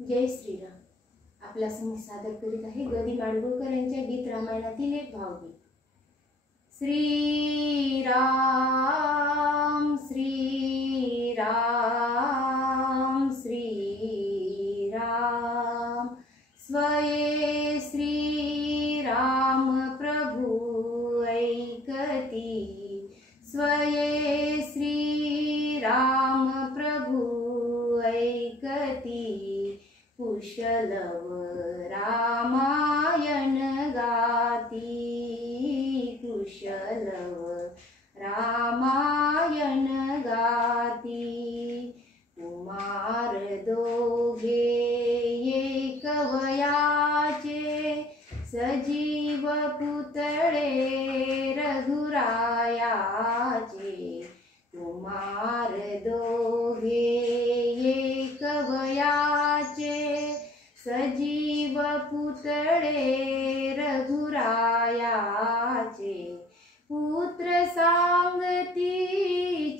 जय श्रीराम। आपला संगीत सादर करीत आहे गदी माडगुळकर यांच्या गीत रामायणातील एक भावगीत। श्रीराम श्रीराम श्रीराम स्वये श्रीराम प्रभु ऐकती, स्वये श्रीराम प्रभु ऐकती, कुशलव रामायण गाती, कुशलव रामायण गाती। कुमार दोघे एक वयाचे, सजीव पुतळे रघुरायाचे। कुमार दोघे एक वयाचे, सजीव पुतळे रघुरायाचे। पुत्र सांगती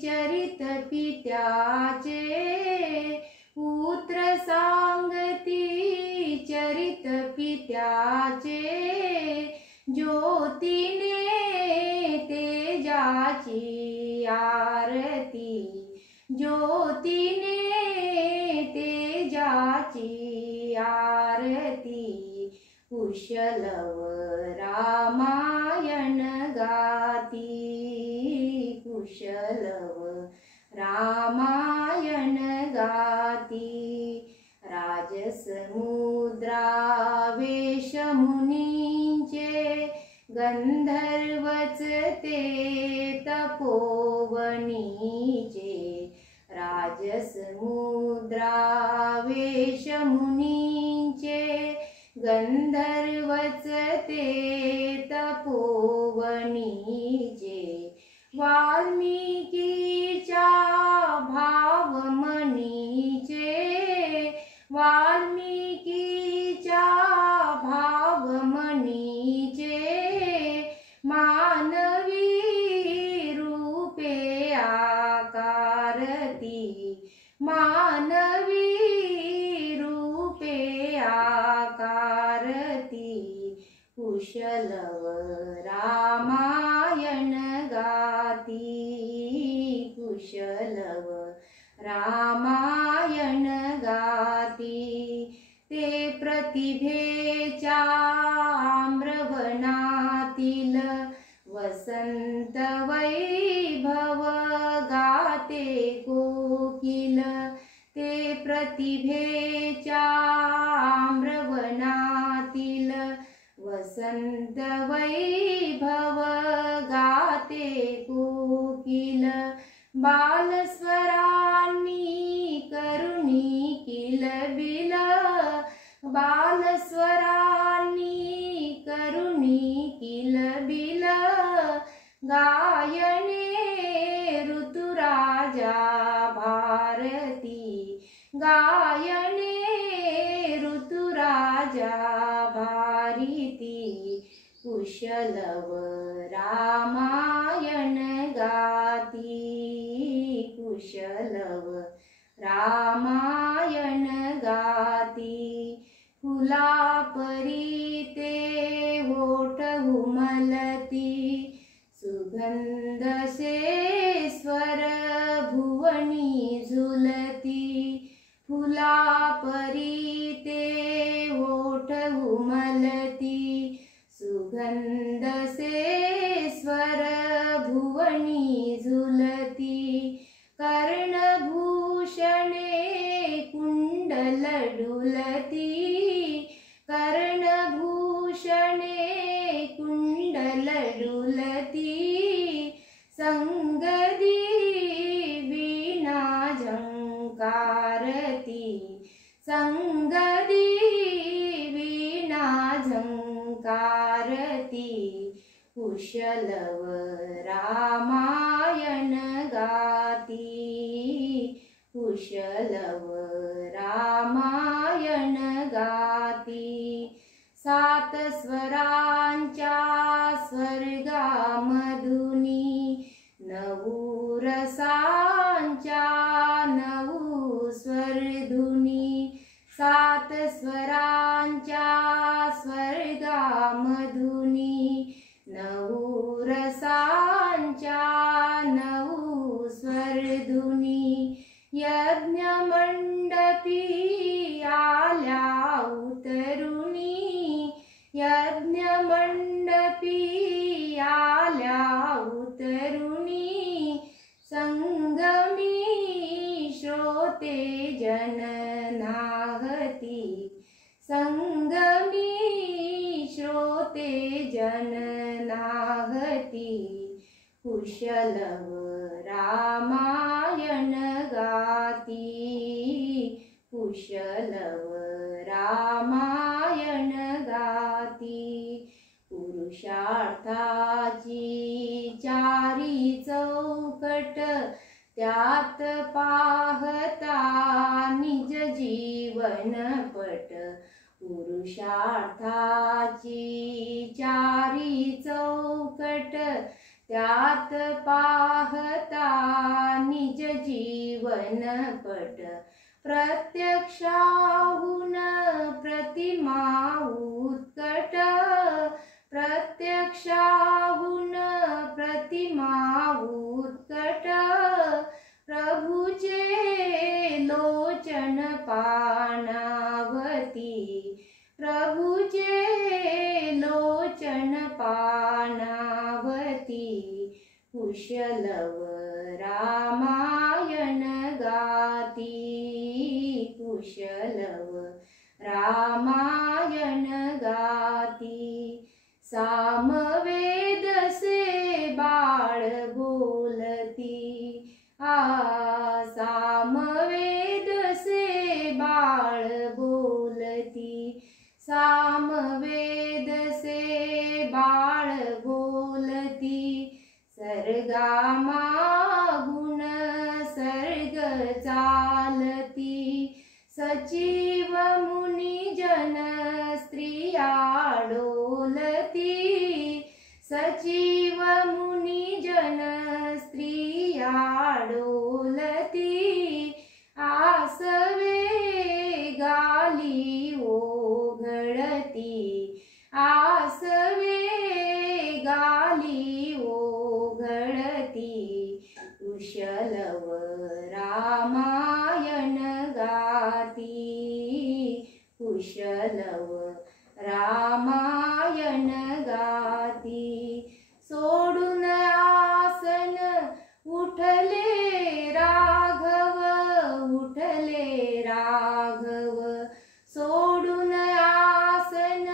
चरित पित्याचे, पुत्र सांगती चरित पित्याचे। ज्योतीने तेजाची आरती, ज्योतीने तेजाची आरती। कुशलव रामायण गाती, कुशलव रामायण गाती। राजसमुद्रावेश मुनींचे, गंधर्वच ते तपोवनीचे। राजसमुद्रावेश मुनींचे, गंधर्वच ते तपोवनीचे। वाल्मिकीच्या भावमणीचे, वाल्मिकीच्या भावमणीचे। मानवी रूपे आकारती, मानवी रूपे आकारती। कुशलव रामायण गाती, कुशलव रामायण गाती। ते प्रतिभेच्या आम्रवनातील, वसंत वैभव गाते कोकिल। ते प्रतिभेच्या आम्रवनातील, वसंत वैभव गाते कोकिल। बालस्वरांनी करुणी किलबिल, बालस्वरांनी करुणी किलबिल। गायने ऋतुराजा भारती, गायने ऋतुराजा भारती। कुशलव रामायण गाती, कुशलव रामायण गाती। फुलापरी ते ओठ उमलती, सुगंध से स्वर भुवनी झुलती। फुलापरी ते ओठ उमलती, सुगंध से स्वर भुवनी झुलती। कर्णभूषणे कुंडल डुलती, कर्णभूषणे कुंडल डुलती। संगदी वीणा झंकारती, संगदी वीणा झंकारती। कुशलव रामायण गाती, कुशलव रामायण गाती। सात स्वरांच्या स्वर्गामधुनी, नऊ रसांच्या नऊ स्वरधुनी। सात स्वरांच्या स्वर्गामधुनी, नऊ रसांच्या नऊ स्वरधुनी, यज्ञ मंडपी आल्या उतरुनी, यज्ञ मंडपी आल्या उतरुनी, संगमी श्रोते जन नाहती, संगमी श्रोते जन नाहती, कुशलव रामायण गाती, कुशलव रामायण गाती, पुरुषार्थाची चारी चौकट, त्यात पाहता निज जीवन पट, पुरुषार्थाची चारी चौकट, त्यात पाहता निज जीवन पट, प्रत्यक्षाहून प्रतिमा उत्कट, प्रत्यक्षाहून प्रतिमा उत्कट, प्रभुचे लोचन पानावती, प्रभुचे लोचन पानावती, कुशलव रामायण गाती, कुशलव रामायण गाती, सामवेद से बाळ बोलती, सामवेद से बाळ बोलती, सामवेद से बाळ बोलती, सर्गामागुण सर्ग चालती, सचिव मुनिजन स्त्रिया डोलती, सचिव मुनिजन स्त्रिया डोलती, आसवे गाली ओघळती, आसवे गाली ओघळती, कुशलव रामायण गाती, कुशलव रामायण गाती, सोडून आसन उठले राघव, उठले राघव, सोडून आसन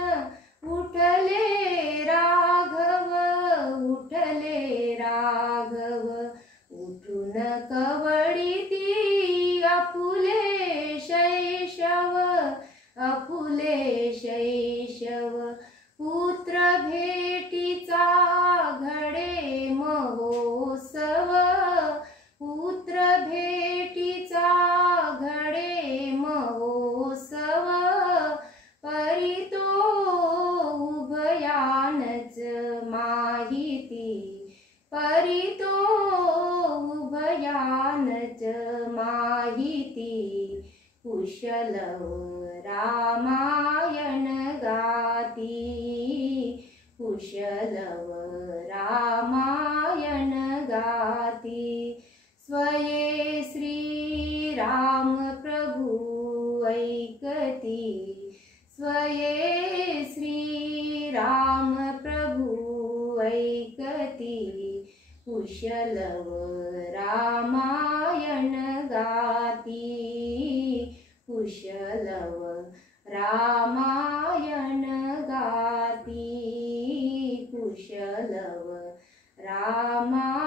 उठले राघव, उठले राघव, उठून कवळीती आपुले शैशव, आपुले शैशव, पुत्र भेटीचा घडे महोत्सव, पुत्र भेटीचा घडे महोत्सव, परितो उभयानच माहिती, परितो उभयानच माहिती, कुशलव रामायण गाती, कुशलव रामायण गाती, स्वये श्री राम प्रभु ऐकती, स्वये श्री राम प्रभु ऐकती, कुशलव रामायण गाती, कुशलव रामायण गाती, कुशलव रामायण